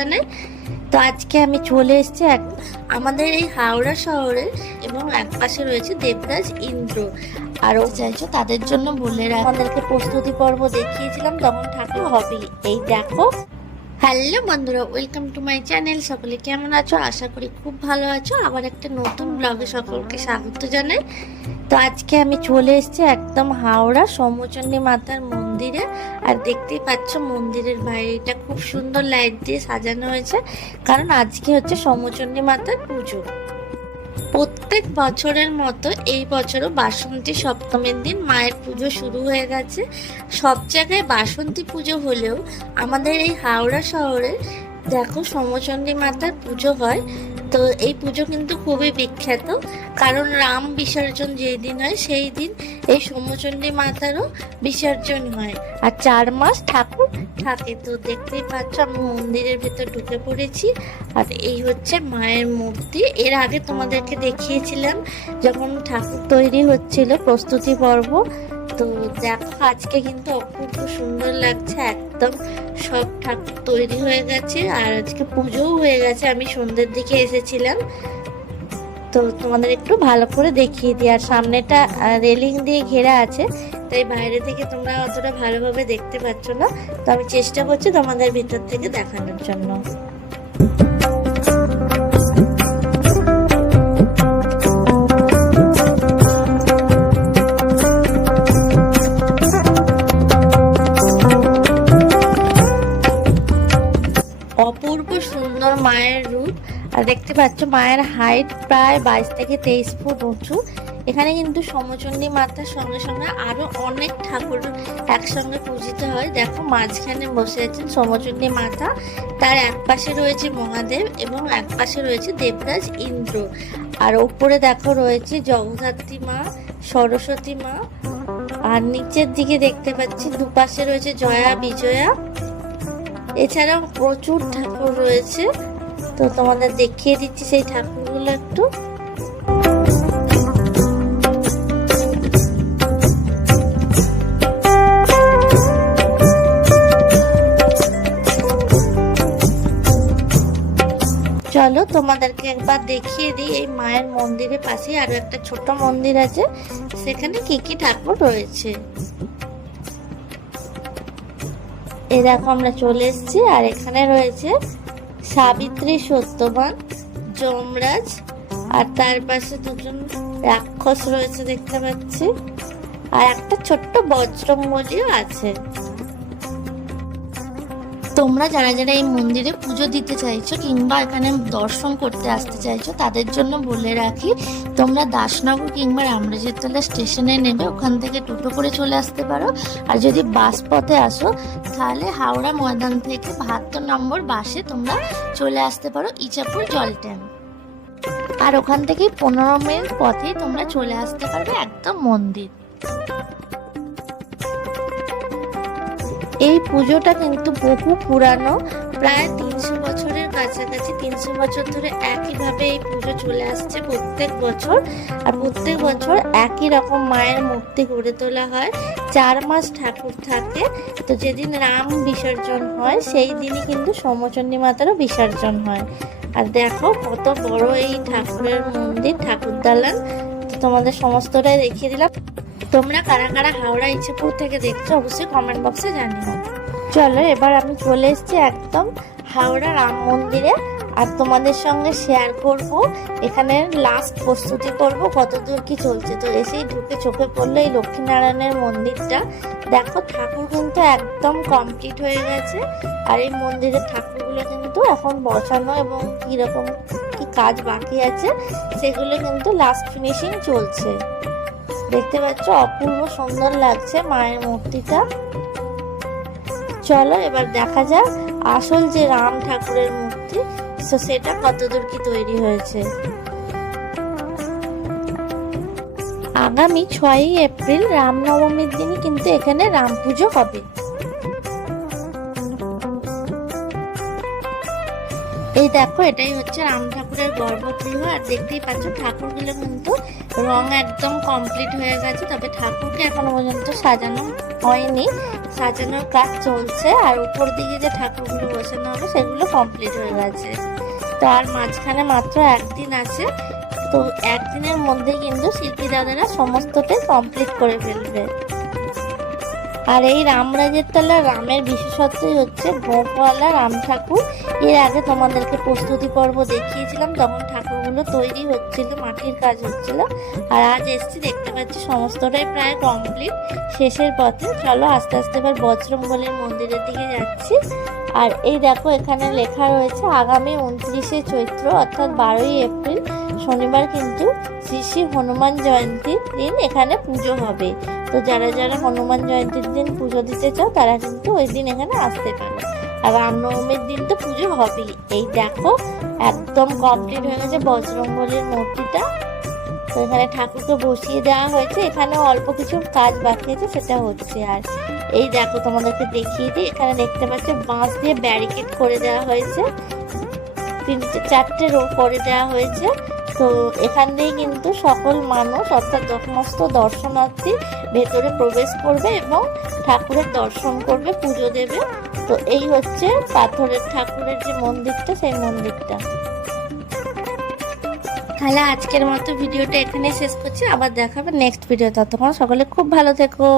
জানে তো আজকে আমি চলে এসেছি এক, আমাদের এই হাওড়া শহরে এবং এক পাশে রয়েছে দেবরাজ ইন্দ্র। আরও চাইছো তাদের জন্য বলে রাখ আমাদেরকে প্রস্তুতি পর্ব দেখিয়েছিলাম, তখন ঠাকুর হবে এই দেখো। হ্যালো বন্ধুরা, ওয়েলকাম টু মাই চ্যানেল। সকলে কেমন আছো? আশা করি খুব ভালো আছো। আবার একটা নতুন ব্লগে সকলকে স্বাগত জানাই। তো আজকে আমি চলে এসেছি একদম হাওড়া সমচণ্ডী মাতার মন্দিরে। আর দেখতেই পাচ্ছ মন্দিরের বাইরেটা খুব সুন্দর লাইট দিয়ে সাজানো হয়েছে। কারণ আজকে হচ্ছে সমচণ্ডী মাতার পুজো। প্রত্যেক বছরের মতো এই বছরও বাসন্তী সপ্তমীর দিন মায়ের পুজো শুরু হয়ে গেছে। সব জায়গায় বাসন্তী পুজো হলেও আমাদের এই হাওড়া শহরে দেখো সমচণ্ডী মাতার পুজো হয়। তো এই পুজো কিন্তু খুবই বিখ্যাত। কারণ রাম বিসর্জন যেই দিন হয়, সেই দিন এই সমচণ্ডী মাতারও বিসর্জন হয়। আর চার মাস ঠাকুর থাকে তো দেখতেই পাচ্ছ আমি মন্দিরের ভেতর ঢুকে পড়েছি। আর এই হচ্ছে মায়ের মূর্তি। এর আগে তোমাদেরকে দেখিয়েছিলাম, যখন ঠাকুর তৈরি হচ্ছিল প্রস্তুতি পর্ব। তো দেখো, আজকে কিন্তু অপূর্ব সুন্দর লাগছে, একদম সব ঠাকুর তৈরি হয়ে গেছে আর আজকে পুজোও হয়ে গেছে। আমি সন্ধ্যের দিকে এসেছিলাম। তো তোমাদের একটু ভালো করে দেখিয়ে দিই। আর সামনেটা রেলিং দিয়ে ঘেরা আছে, তাই বাইরে থেকে তোমরা অতটা ভালোভাবে দেখতে পাচ্ছ না। তো আমি চেষ্টা করছি তোমাদের ভিতর থেকে দেখানোর জন্য। পাচ্ছ মায়ের হাইট প্রায় বাইশ থেকে তেইশ ফুট উঁচু। এখানে কিন্তু সমচণ্ডী মাতার সঙ্গে সঙ্গে আরও অনেক ঠাকুর একসঙ্গে পূজিত হয়। দেখো মাঝখানে বসে আছেন সমচণ্ডী মাতা। তার এক পাশে রয়েছে মহাদেব এবং এক পাশে রয়েছে দেবরাজ ইন্দ্র। আর ওপরে দেখো রয়েছে জগদ্ধাত্রী মা, সরস্বতী মা। আর নিচের দিকে দেখতে পাচ্ছি দুপাশে রয়েছে জয়া, বিজয়া। এছাড়াও প্রচুর ঠাকুর রয়েছে। তো তোমাদের দেখিয়ে দিচ্ছি সেই ঠাকুরগুলো একটু। চলো তোমাদেরকে একবার দেখিয়ে দিই, এই মায়ের মন্দিরের পাশে আরও একটা ছোট মন্দির আছে। সেখানে কি কি ঠাকুর রয়েছে? এই দেখো আমরা চলে এসেছি, আর এখানে রয়েছে সাবিত্রী, সত্যবান, যমরাজ, আর তার পাশে দুজন রাক্ষস রয়েছে দেখতে পাচ্ছি। আর একটা ছোট্ট বজ্রমলিও আছে। তোমরা যারা যারা এই মন্দিরে পুজো দিতে চাইছো কিংবা এখানে দর্শন করতে আসতে চাইছো, তাদের জন্য বলে রাখি, তোমরা দাসনগর কিংবা রামরাজেরতলা স্টেশনে নেবে ওখান থেকে টোটো করে চলে আসতে পারো। আর যদি বাস পথে আসো, তাহলে হাওড়া ময়দান থেকে বাহাত্তর নম্বর বাসে তোমরা চলে আসতে পারো ইচাপুর জল ট্যাঙ্ক। আর ওখান থেকে পনেরো মিনিট পথেই তোমরা চলে আসতে পারবে একদম মন্দির। এই পুজোটা কিন্তু বহু পুরানো, প্রায় তিনশো বছরের কাছাকাছি, তিনশো বছর ধরে একইভাবে এই পুজো চলে আসছে প্রত্যেক বছর। আর প্রত্যেক বছর একই রকম মায়ের মূর্তি গড়ে তোলা হয়। চার মাস ঠাকুর থাকে। তো যেদিন রাম বিসর্জন হয়, সেই দিনই কিন্তু সমচণ্ডী মাতারও বিসর্জন হয়। আর দেখো কত বড় এই ঠাকুরের মন্দির ঠাকুর দালান তোমাদের সমস্তটাই দেখিয়ে দিলাম। তোমরা কারা কারা হাওড়া, ইচ্ছেপুর থেকে দেখছ, অবশ্যই কমেন্ট বক্সে জানিও। চলো, এবার আমি চলে এসেছি একদম হাওড়া রাম মন্দিরে। আর তোমাদের সঙ্গে শেয়ার করব। এখানে লাস্ট প্রস্তুতি করব, কতদূর কি চলছে। তো এসেই ঢুকে চোখে পড়ল এই লক্ষ্মীনারায়ণের মন্দিরটা। দেখো ঠাকুর কিন্তু একদম কমপ্লিট হয়ে গেছে। আর এই মন্দিরের ঠাকুরগুলো কিন্তু এখন বসানো এবং কীরকম কি কাজ বাকি আছে, সেগুলো কিন্তু লাস্ট ফিনিশিং চলছে। দেখতে পাচ্ছ? অপূর্ব সুন্দর লাগছে মায়ের মূর্তিটা। চলো এবার দেখা যাক আসল যে রাম ঠাকুরের মূর্তি, তো সেটা কতদূর কি তৈরি হয়েছে। আগামী ছয়ই এপ্রিল রামনবমীর দিনই কিন্তু এখানে রাম পুজো হবে। এই দেখো, এটাই হচ্ছে রাম ঠাকুরের গর্ভগৃহ, আর দেখতেই পাচ্ছ ঠাকুরগুলো কিন্তু রং একদম কমপ্লিট হয়ে গেছে, তবে ঠাকুরকে এখনও পর্যন্ত সাজানো হয়নি। সাজানোর কাজ চলছে, আর উপর দিকে যে ঠাকুরগুলো বসানো হবে, সেগুলো কমপ্লিট হয়ে গেছে। তো আর মাঝখানে মাত্র একদিন আছে, তো একদিনের মধ্যে কিন্তু শিল্পী দাদারা সমস্তটাই কমপ্লিট করে ফেলবে। আর এই রামরাজের তলা রামের বিশেষত্বই হচ্ছে ভোগওয়ালা রাম ঠাকুর। এর আগে তোমাদেরকে প্রস্তুতি পর্ব দেখিয়েছিলাম, তখন ঠাকুরগুলো তৈরি হচ্ছিল, মাটির কাজ হচ্ছিল। আর আজ এসছি, দেখতে পাচ্ছি সমস্তটাই প্রায় কমপ্লিট শেষের পথে, চলো আস্তে আস্তে এবার বজরংবলীর মন্দিরের দিকে যাচ্ছি। আর এই দেখো, এখানে লেখা রয়েছে, আগামী উনত্রিশে চৈত্র, অর্থাৎ বারোই এপ্রিল, শনিবার কিন্তু শ্রী শ্রী হনুমান জয়ন্তীর দিন এখানে পুজো হবে। তো যারা যারা হনুমান জয়ন্তীর দিন পুজো দিতে চাও, তারা কিন্তু ওই দিন এখানে আসতে পারো আর রামনবমীর দিন তো পুজো হবেই। এই দেখো, একদম কমপ্লিট হয়ে গেছে বজরঙ্গলের মূর্তিটা। তো এখানে ঠাকুরকে বসিয়ে দেওয়া হয়েছে। এখানে অল্প কিছু কাজ বাকি আছে, সেটা হচ্ছে আর এই দেখো, তোমাদেরকে দেখিয়ে দিই। এখানে দেখতে পাচ্ছ, বাঁশ দিয়ে ব্যারিকেড করে দেওয়া হয়েছে। তিনটে, চারটে রো করে দেওয়া হয়েছে। এখান দিয়ে কিন্তু সকল মানুষ অর্থাৎ সমস্ত দর্শনার্থী ভেতরে প্রবেশ করবে এবং ঠাকুরের দর্শন করবে, পুজো দেবে। তো এই হচ্ছে পাথরের ঠাকুরের যে মন্দিরটা, সেই মন্দিরটা। তাহলে আজকের মতো ভিডিওটা এখানে শেষ করছি। আবার দেখাবে নেক্সট ভিডিও ততক্ষণ সকলে খুব ভালো থেকো।